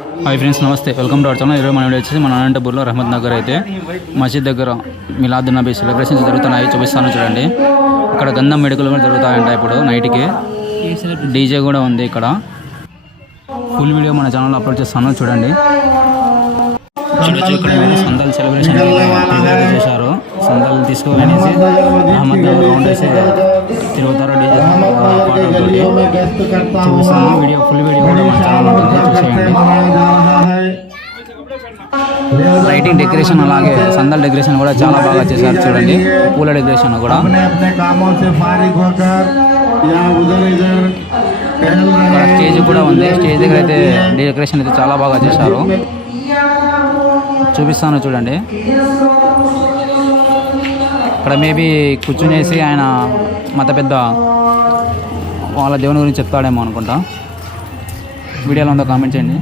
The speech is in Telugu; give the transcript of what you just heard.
హాయ్ ఫ్రెండ్స్, నమస్తే. Welcome to our channel. ఈరోజు మన వీడియో వచ్చేసి మన అనంతపూర్లో రహమత్ నగర్ అయితే మసీద్ దగ్గర మిలాద్ నబీ సెలబ్రేషన్స్ జరుగుతున్నాయి, చూపిస్తాను చూడండి. ఇక్కడ గంధం మెడికల్ కూడా జరుగుతాయంట. ఇప్పుడు నైట్కి డీజే కూడా ఉంది. ఇక్కడ ఫుల్ వీడియో మన ఛానల్లో అప్లోడ్ చేస్తాను చూడండి. చూడొచ్చు, ఇక్కడ సందాలు సెలబ్రేషన్ చేశారు. సందాలు తీసుకునేసి రహమత్ నగర్ రౌండ్ వేసి తిరుగుతారు డీజే పాటలతోటి. చూపిస్తాను వీడియో, ఫుల్ వీడియో కూడా మన ఛానల్ ఉంటుంది, చూసేయండి. లైటింగ్ డెకరేషన్ అలాగే సందల్ డెకరేషన్ కూడా చాలా బాగా చేశారు చూడండి. పూల డెకరేషన్ కూడా స్టేజ్ కూడా ఉంది. స్టేజ్ దగ్గర అయితే డెకరేషన్ అయితే చాలా బాగా చేశారు. చూపిస్తాను చూడండి. ఇక్కడ మేబీ కూర్చునేసి ఆయన మత పెద్ద వాళ్ళ దేవుని గురించి చెప్తాడేమో అనుకుంటా. వీడియోలో ఉందో కామెంట్ చేయండి.